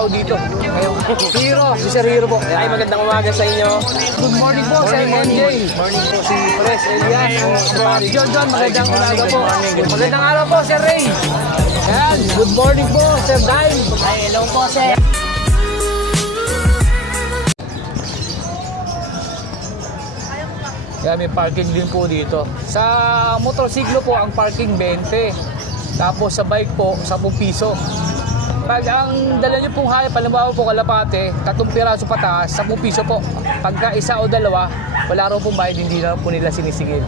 tao dito. Ngayon, Hero, si Sir Hero po. Ay, magandang umaga sa inyo. Good morning po, Sir NJ. Morning po si Pres Elias. Si John John, magandang umaga po. Magandang araw po, Sir Ray. Ayan, good morning po, Sir Dime. Ay, hello po, sir. Kaya may parking din po dito. Sa motorsiklo po, ang parking 20. Tapos sa bike po, 10 piso. Pag ang dala nyo pong hayop, halimbawa po kalapate, tatlong piraso pataas, 10 piso po. Pagka isa o dalawa, wala raw pong bayad, hindi na po nila sinisigil.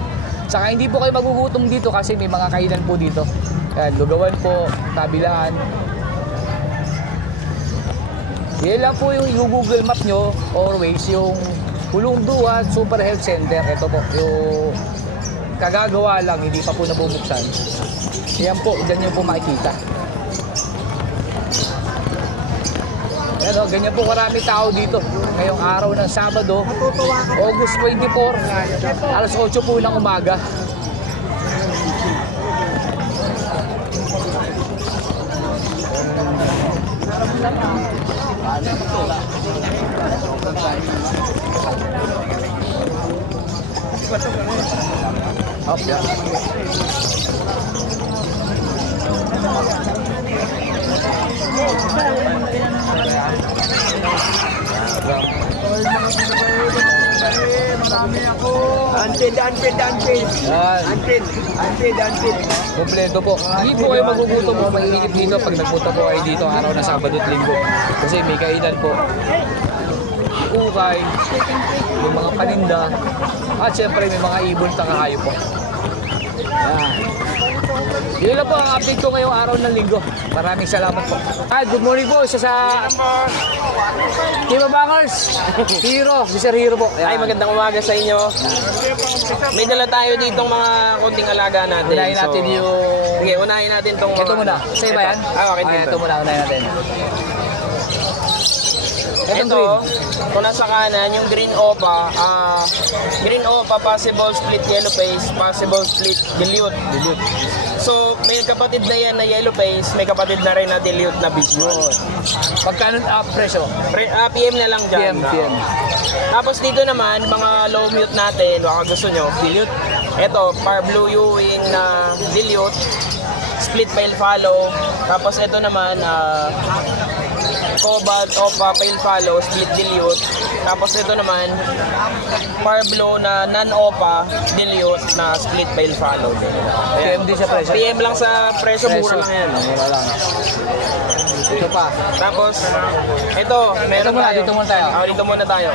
Saka hindi po kayo magugutom dito kasi may mga kainan po dito. Yan, lugawan po, kabilaan. Yan lang po yung, Google Map nyo Waze, yung Hulong Duwa Super Health Center. Ito po, yung kagagawa lang, hindi pa po nabubuksan. Yan po, dyan nyo po makikita. Yan o, ganyan po karami tao dito. Ngayong araw ng Sabado, August 24, alas 8 po ng umaga. Up, yan. Unpaid, unpaid, unpaid. Yan. Unpaid, unpaid, unpaid. Kompleto po. Hindi po kayo magugutom o mainit dito pag nagpunta po kayo dito araw na Sabado at Linggo. Kasi may kainan po. Ukay, yung mga paninda, at syempre may mga ibon at hayop po. Yan. Yun lang po ang update ko ngayong araw ng linggo. Maraming salamat po. Hi, good morning po. Isa sa Team Bangers. Hero, si Sir Hero po. Ay, magandang umaga sa inyo. May dala tayo ditong mga konting alaga natin. Unahin natin So, yung... Sige, unahin natin tong mga... Ito muna. Sa iba yan? Ah, okay, Ah, dito. ito muna. Unahin natin. Ito, kung nasa kanan, yung green opa, ah, green opa, possible split yellow face, possible split dilute. Dilute. So, may kapatid na yan na yellow face, may kapatid na rin na dilute na visual. Pagkano ang presyo? Pre, ah, PM na lang PM, dyan. PM. Tapos dito naman, mga low mute natin, baka gusto nyo, dilute. Ito, par blue Ewing na dilute, split pale follow. Tapos ito naman, ah, cobalt opa pale follow, split dilute. Tapos ito naman, par blue na non-opa dilute na split pale follow. PM din sa presyo. PM lang sa presyo, mura lang yan. Mura lang. Ito pa. Tapos, ito, meron muna, tayo. dito muna tayo. Ah, dito muna tayo.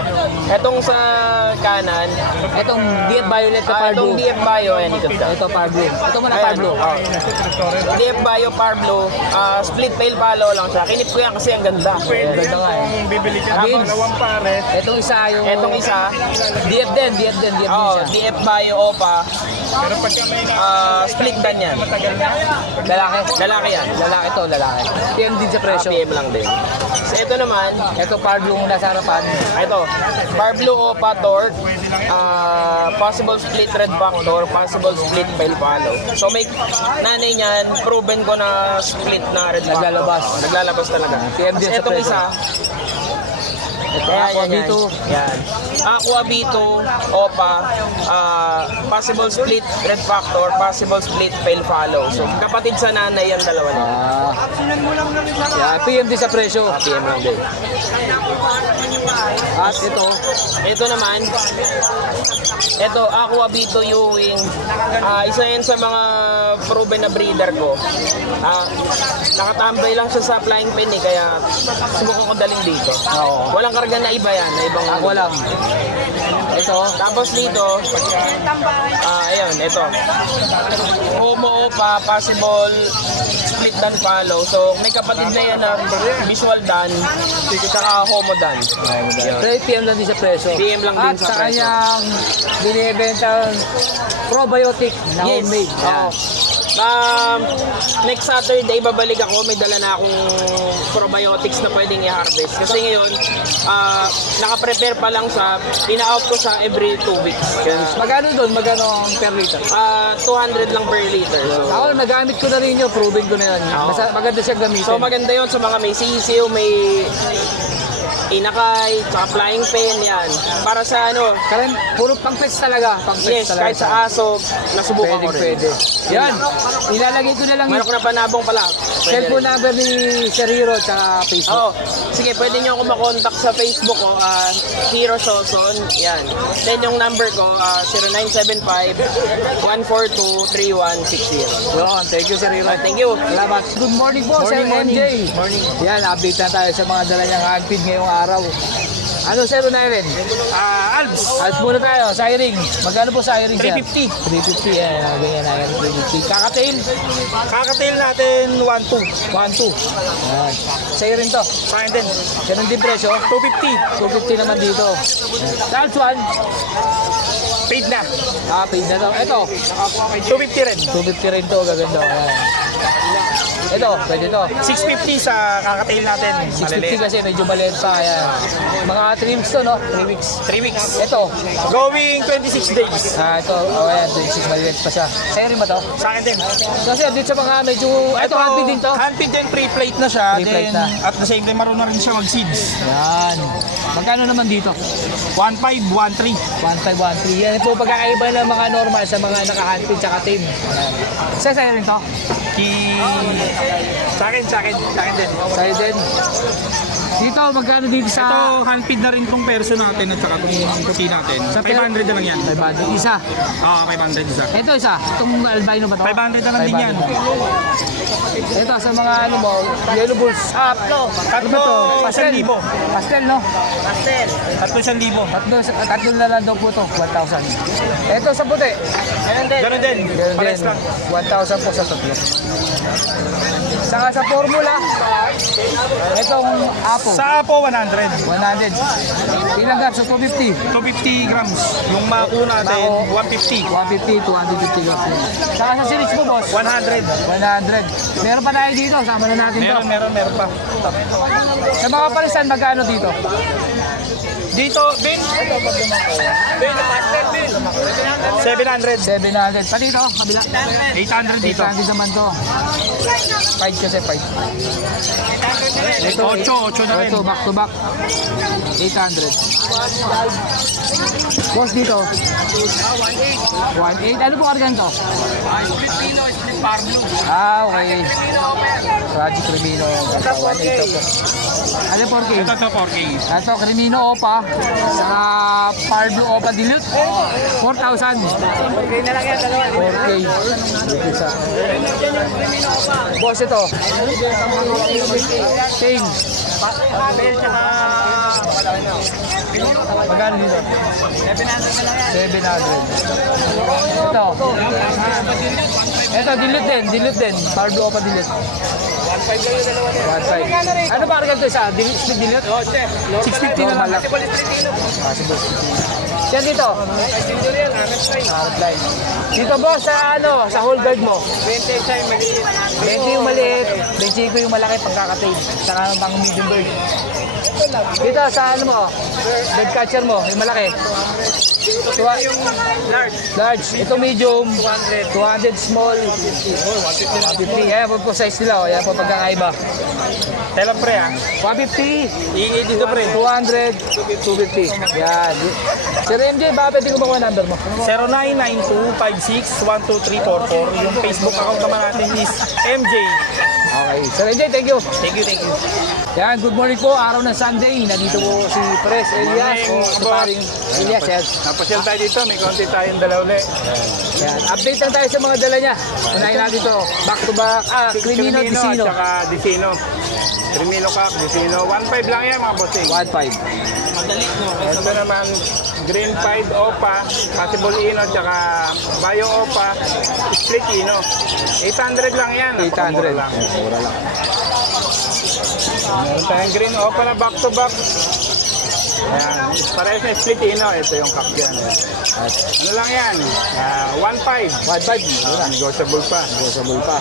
Etong sa kanan, Itong DF Violet na ah, Par itong Blue. DF Bio, ayan, dito ka. Ito Par Blue. Ito muna Par Ayan, Blue. oh. DF Bio Par Blue, ah, split pale follow lang siya. Kinip ko yan kasi ang ganda. Ayan, ganda nga eh. Kung bibili ka ng dalawang pares, Itong isa yung... Etong isa, DF din, DF din, DF din oh, siya. DF Bio Opa, pero pagka may na ah, split dan yan. matagal na, Lalaki. Lalaki yan. Lalaki to, lalaki. PM din sa Ah, presyo. PM lang din. So ito naman, Ito Par Blue yung nasa harapan. ito, Par Blue Opa Torque, ah, possible split red factor, possible split pale follow. So may nanay niyan, proven ko na split na red factor. Naglalabas. Oh, naglalabas talaga. Sa Itong isa, Ito Aqua yan, yan. Yan. Aqua Vito, Opa, ah, possible split red factor, possible split pale follow. So kapatid sa nanay yan dalawa na. Ah. Yeah, PM din sa presyo. Ah, PM lang din. At ito, Ito naman, ito, Aqua Vito Ewing. Ah, isa yan sa mga proven na breeder ko. Ah, nakatambay lang siya sa flying pin eh, kaya subukan ko daling dito. Oo. Walang karga na iba yan, na ibang ako lang. Ito, Tapos dito, ah, ayun, ito. Homo Opa, possible split dan follow. So, may kapatid na yan na visual dan, saka Homo dan. Pero PM lang din sa presyo. PM lang din At sa sa presyo. kanyang binibenta probiotic na Yes. homemade. Oo. Um, next Saturday, babalik ako. May dala na akong probiotics na pwedeng i-harvest. Kasi ngayon, ah, naka-prepare pa lang siya. Ina-out ko sa every 2 weeks. Kaya, Magkano doon? Magkano ang per liter? ah, 200 lang per liter. So, Ako, nagamit ko na rin yun. Proven ko na yan. Oo. Masa, maganda siyang gamitin. so maganda yon sa mga may sisiw, may inakay, tsaka flying pen, yan. Para sa ano, Karen, puro pang pets talaga. Pang pets yes, talaga. kahit sa aso, nasubukan Pwede, ko rin. pwede. Yan. Ilalagay ko na lang yung Meron ko na panabong pala. Pwede cellphone rin. number ni Sir Hero tsaka Facebook. Oo. Sige, pwede niyo ako makontak sa Facebook ko, ah, Hero Soson. Yan. Then yung number ko, ah, 0975-142-3160. Yun, thank you Sir Hero. Ah, thank you. Salamat. Good morning po, Sir Morning, MJ. morning. Yan, update na tayo sa mga dala niyang handpid ngayong araw. Ano, Sir Unairen? Ah, Alps. Alas muna tayo, siring. Magkano po siring, Sir? 350. 350, yan. ah, Ganyan na yan, 350. Kakatail, Kakatail natin 1-2. 1-2. Yan. Siring to. Akin din. Ganun din presyo. 250. 250 naman dito. Sa Alps 1, Paid na. ah, paid na to. Ito, 250 rin. 250 rin to, gaganda. Ayan. Ito, pwede to. 650 sa kakatail natin. 650 Maliliit. kasi medyo maliit pa. Ayan. Mga 3 weeks to, no? 3 weeks. 3 weeks. Ito, Going 26 days. ah, ito, oh, ayan, 26 maliit pa siya. Sa'yo rin ba to? Sa akin din. Kasi dito sa mga medyo, ito, handpid din to. Handpid din, pre-plate na siya. Pre-plate na. at the same time, marunong rin siya mag-seeds. Yan. Magkano naman dito? 1.5, 1.3. 1513. Yan po pagkakaiba ng mga normal sa mga naka-handpid tsaka team. Sa sa'yo rin to? Ki... Sa akin, sa akin, sa akin din. Sa'yo din. Dito, magkano dito Ito, sa... handpid na rin tong perso natin at saka itong puti natin. Sa 500 na lang yan. 500. Isa. Ah, 500 isa. Ito isa. Itong albino ba to? 500 na lang din yan. 500. Ito sa mga ano mo, yellow bulls. Ah, no. Ano ba to? Pastel. 1,000. Pastel, no? Tatlo siyang libo. Tatlo, tatlo na lang daw po to. 1,000. Ito sa puti. Ganun din. Ganun Pares din. lang. 1,000 po sa tatlo. Saka sa formula, itong apo. Sa Apo, 100. 100. Tinanggap sa 250. 250 grams. Yung mako natin, Mako. 150. 150, 250 grams. Saka sa series mo, boss. 100. 100. Meron pa tayo dito. Sama na natin to. Meron, meron, meron pa. Sa mga palisan, magkano dito? Dito, bin. Bin, bin. 700. 700. Pa dito, kabila. 800 dito. 800 naman to. 5 kasi 5. Ito, 8, 8 na rin. Ito, back to back. 800. Boss dito. 1.8. Ano po kargan to? Ah, okay. Raji Crimino. 1.8 to po. Ano 4K? Ito to 4K. Ito, Crimino Opa. Saka Pardo Opa Dilute. 4,000. 4K na lang yan, 4K. Dito sa. Boss ito. Ting. Magkano dito? 700. Ito. Ito, dilute din. Dilute din. Pardo Opa Dilute. 1.5. Ano ba karga ito isa? Dilute? Split dilute? 650 na lang. Possible. Yan dito. Harap line. Dito boss, sa ano, sa whole guard mo. 20 yung maliit, 25 yung malaki pagkakatid. Saka pang medium bird. Dito sa ano mo, bird catcher mo, yung malaki. Tuwa, large. Large. Ito medium, 200 small, 150. Ayan po po size nila, oh. ayan po pagkakaiba. Tela pre ah. 150, Iingi dito pre. 200, 250. Yan. Sir MJ, baka pwede ko makuha number mo? 099256-12344. Yung Facebook account naman natin is MJ. Okay. Sir MJ, thank you. Thank you, thank you. Yan, good morning po. Araw ng Sunday. Nandito po si Pres Elias. O Morning, si boss. paring Elias. Yan. Napasyal tayo dito. May konti tayong dala uli. Yan. Update lang tayo sa mga dala niya. Unahin natin to. Back to back. Ah, Crimino, Dicino. At saka Dicino. Crimino Cup, Dicino. 1.5 lang yan mga bossing. 1.5. Ito naman, Green Pied Opa, Possible Ino, tsaka Bio Opa, Split Ino. 800 lang yan. 800. napakamura lang. Mura lang. Meron tayong Green Opa na back to back. Ayan. Parehas na split ino. Ito yung kakyan. eh. At Ano lang yan? Ah, 1.5. 1.5. Ah, negotiable pa. Negotiable pa.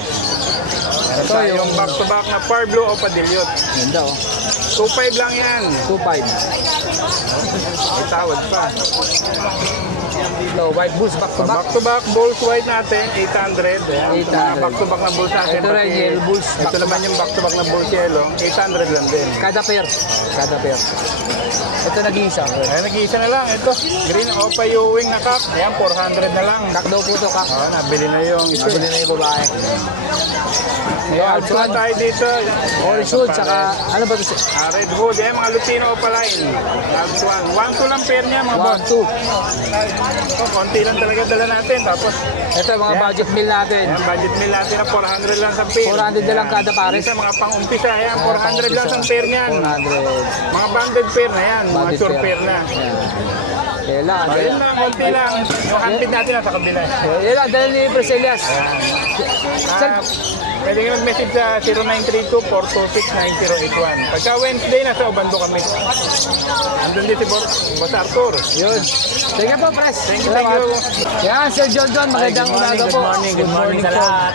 Ito Ito yung- back-to-back na Par Blue o Padilyot. Ganda oh. 2.5 lang yan. 2.5. May tawad pa. Ito, white bulls back to back. Back-to-back bulls white natin, 800. Ayan. 800. Mga back-to-back na bulls natin. Ito rin, yellow bulls, Ito back-to-back. naman yung back-to-back na bulls yellow, 800 lang din. Kada pair. Kada pair. Ito nag-iisa. Ayan, nag-iisa na lang. Ito, green Opa Ewing na cup. Ayan, 400 na lang. Kak daw po to, kak. Oh, nabili na yung isa. Nabili na yung babae. Alps Alps na one. tayo dito. Orange tsaka ano ba ito? Ah, red hood. Ayan, mga Lutino Opa line. Alps 1. 1, 2 lang pair niya, mga 1, boss. 2. Ito, konti lang talaga dala natin. Tapos, Ito mga budget meal natin. ayan, budget meal natin na 400 lang sa pair. 400 na lang kada pares. Isa, mga pang-umpisa. Ayan, 400 lang sa pair niyan. 400. Mga banded pair na yan. Mga sure pair. pair na. Yan. Kailan. Ayun lang, konti lang. Yung handpid natin nasa kabila. Yan lang, dahil ni Priscilias. Ah, pwede nga mag-message sa 0932-426-9081. Pagka Wednesday, nasa Obando kami. Andun din si Bor- Boss Arthur. Yun. You po, Pres. Thank you, thank you. Yan, Sir John John, magandang good umaga good po. morning, good morning sa lahat.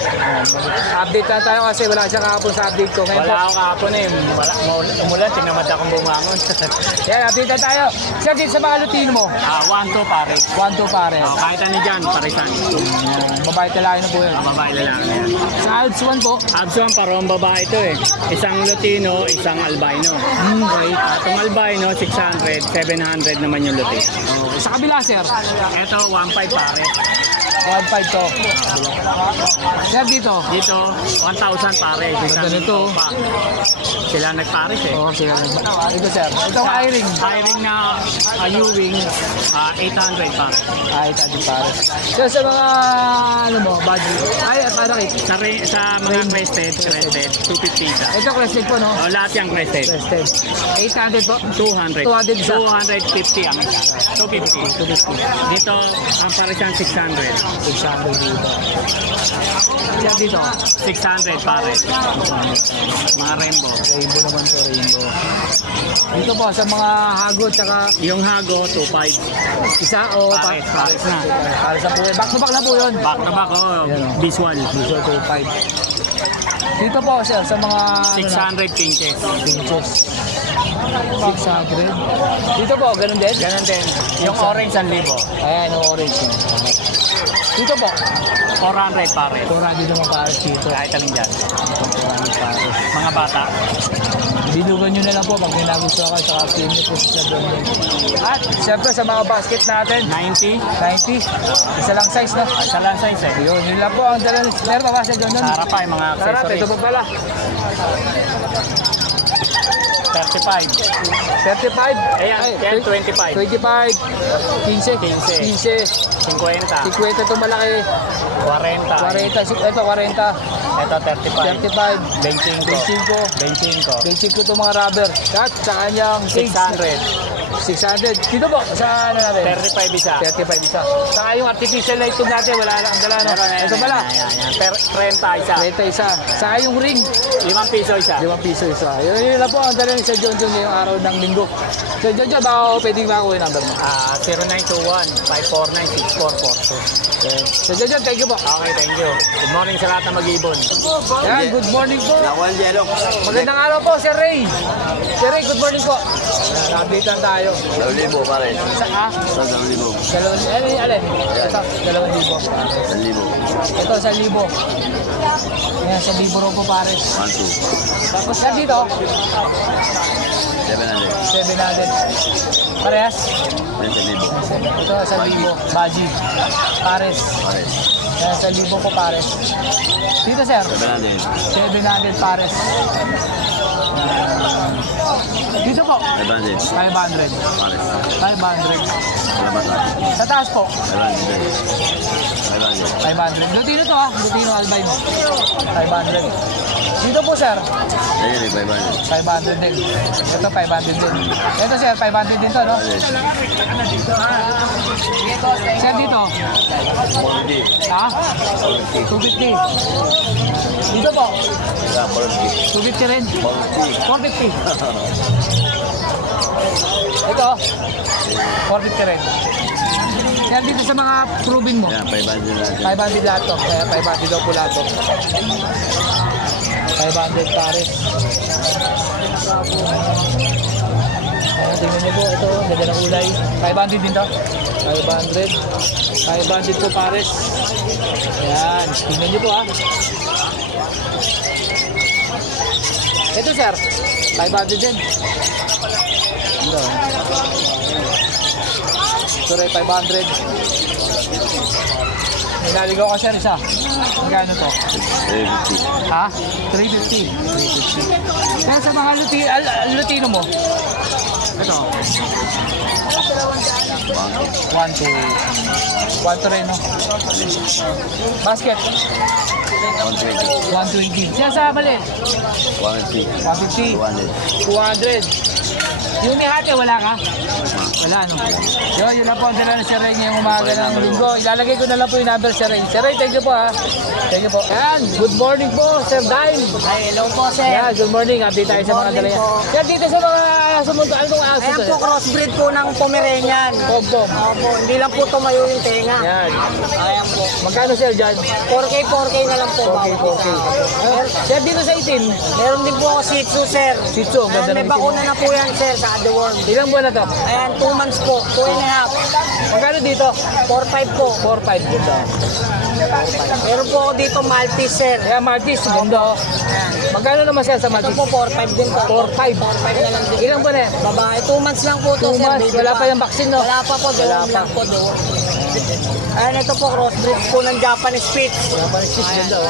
Update lang tayo kasi wala siya kahapon sa update ko. Ngayon po, Wala ako kahapon eh. Wala, mau- umulan, tinamad akong bumangon. yan, update na tayo. Sir, dito sa mga lutino mo, Ah, one, two pare. 1, 2 pare. Oh, kahit ano dyan, parisan. Yan, babae talaga na po yun. Ang babae lalaki yan. Sa Alps 1 po, Absuan, parang babae ito eh. Isang Lutino, isang albino. hmm, okay. Itong albino, 600, 700 naman yung Lutino. Okay. Sa kabila, sir, Ito, 1.5 pare. 1.5 to. Sir, dito, Dito, 1,000 pare. Ganda nito. Pa. Sila nagpares eh. Oo, sige. Ito, sir. Itong i-ring. Hiring na uh, U-Wing, ah, 800 pare. Ay, tadi pare. Sir, sa mga, ano mo, budget. Ay, parakit. Sa, re- sa mga crested, crested, 250 isa. Ito, classic po, no? Oh, lahat yung crested. Tested. 800 po. 200. 200 isa. 250 ang isa. 250. 250. Dito, ang parisan 600. 600 dito. Sir, dito. 600 pare. Mga rainbow. Rainbow naman to, rainbow. Dito po, sa mga hagot, tsaka Yung hago, 25. isa o pa. Pares, pares na. Para sa po. Back to back na po yun. Back to back, oh, Yan, oh. visual. Dito, 2.5. Dito po, sir, sa mga... ano na, 600 pinches. Pinches. 600. Dito po, ganun din? Ganun din. Yung orange, 1,000. Ayan, yung orange. yun. Dito po, 400 pare. 400 naman pares dito. Kahit alin dyan. 400 pares. Mga bata. Bilugan nyo na lang po pag may nagustuhan kayo sa team nyo po sa doon. At siyempre sa mga basket natin, 90. 90. Isa lang size na. Sa lang size eh. Yun, yun lang po ang dala. Meron pa ba sa doon? Para pa yung mga Tara, ito accessories. pa pala. 35. 35. Ayan, Ay, yan, 20 25. 25. 15. 15. 15. 50. 50 itong malaki. 40. 40. Ito 40. Ito, 35. 35. 25. 25. 25. 25 itong mga rubber. At sa kanyang 600. 600. Dito po, sa ano natin? 35 isa. 35 isa. Saka yung artificial light tube natin, wala lang dala. No? Meron, Ito pala, ayan, ayan, ayan. Per- 30 isa. 30 isa. Saka yung ring, 5 piso isa. 5 piso isa. Yun, yun lang po ang dala ni Sir John John ngayong araw ng linggo. Sir John John, baka pwedeng makakuha yung number mo. Ah, 0921-549-6442. Sir John John, thank you po. Okay, thank you. Good morning sa lahat ng mag-ibon. Yan, good morning po. Nakuha Jello. Magandang araw po, Sir Ray. Sir Ray, good morning po. Lang tayo. Dalawang libo pare. Sa, ah, Sa dalawang libo. dalawang, alin, alin? Ito, dalawang libo. Dalawang libo. Ito, sa libo. Yan, sa libo rin po, pares. One, two. Tapos yan dito, Seven hundred. 700. Parehas? Yan sa libo. Ito sa libo. Baji. Pares. Pare. Yan sa libo ko pares. Dito sir, Seven hundred. 700 pares. Po, Five hundred. 500. Pare. 500. Salamat lang. Sa taas po, Five hundred. Five hundred. 500. Lutino to ah, Lutino Albine. 500. Dito po sir, Ayun eh, five hundred. 500 din. Ito 500 din. Ito sir, 500 din to no? Sir dito, Forty. ha? 250. Dito po, Yeah, forty. 250 rin. Forty. 450. Ito, 450 rin. Yan dito sa mga proven mo. Yan, 500 natin. 500 lahat to. Kaya 500 daw po lahat to. 500 pares. Ayan, tingnan niyo po. Ito, ganda ng kulay. 500 din to. 500. 500 po pares. Ayan, tingnan niyo po ha. Ito sir, 500 din. Ito. Sorry, 500. May naligaw ka sir isa. Magkano to? 350. Ha? 350. 350. Kaya sa mga luti, al- lutino mo? Ito. 1, 2. 1 to rin, no? Basket. 120. 120. Siya sa mali. 150. 150. 200. 200. Yung may hati, wala ka? Wala, no? Yo, yun lang po ang dala ng Sir Ray ngayong umaga ng linggo. Ilalagay ko na lang po yung number Sir Ray. Sir Ray, thank you po ha. Thank you po. Yan, good morning po, Sir Dime. Ay, hello po, sir. Yeah, good morning. Update tayo sa mga morning dala yan. po. Sir, dito sa mga sumunod, anong aso Ayan po, crossbreed po ng Pomeranian. Pogdom. Opo, hindi lang po tumayo yung tenga. Yan. Ayan po. Magkano sir dyan? 4K, 4K na lang po. 4K, bawat 4K. isa. Ah, Sir, dito sa itim, Meron din po ako Shih Tzu, sir. Shih Tzu, Ayan, ganda may ng itim bakuna na po yan, sir, sa Adworm. ilang buwan na to? Ayan, 2 months po. 2 and a half. Magkano dito? 4-5 po. 4-5 ganda. Meron po ako dito Maltese, sir. Kaya Martis, ganda oh. Magkano naman sir sa Ito po, 4-5 din po. 4-5. 4-5 na lang din. Ilang buwan eh? Babae, 2 months lang po to, 2 sir. months, Baby wala pa yung vaccine no? Wala pa po, Wala pa. lang po, deworm. Ayan, ito po, crossbreed po ng Japanese Spitz. Japanese Spitz, oh.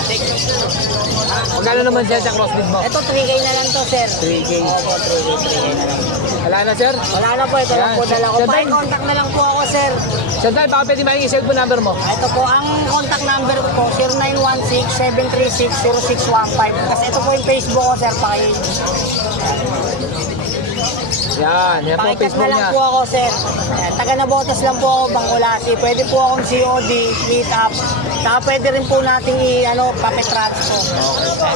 Magkano naman sir sa crossbreed mo? Ito, 3K na lang to, sir. 3K. Opo, 3K, 3K na lang. Wala na sir? Wala na po, ito lang Yan. po dala ko. Sir, By contact na lang po ako, sir. Sir, dahil baka pwede mahingi cellphone number mo. Ito po, ang contact number ko po, 0916-736-0615. Kasi ito po yung Facebook ko, sir. Paki, Yan, yan po ang Facebook na lang niya. po ako, sir. Ayan, taga Nabotas lang po ako, Bangkulasi. Pwede po akong COD, meet up. Saka pwede rin po nating i, ano, papetrats po.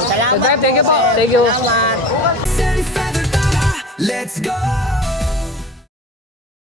Salamat Sir, Dan, thank you po. sir. Thank you. Salamat. Let's go!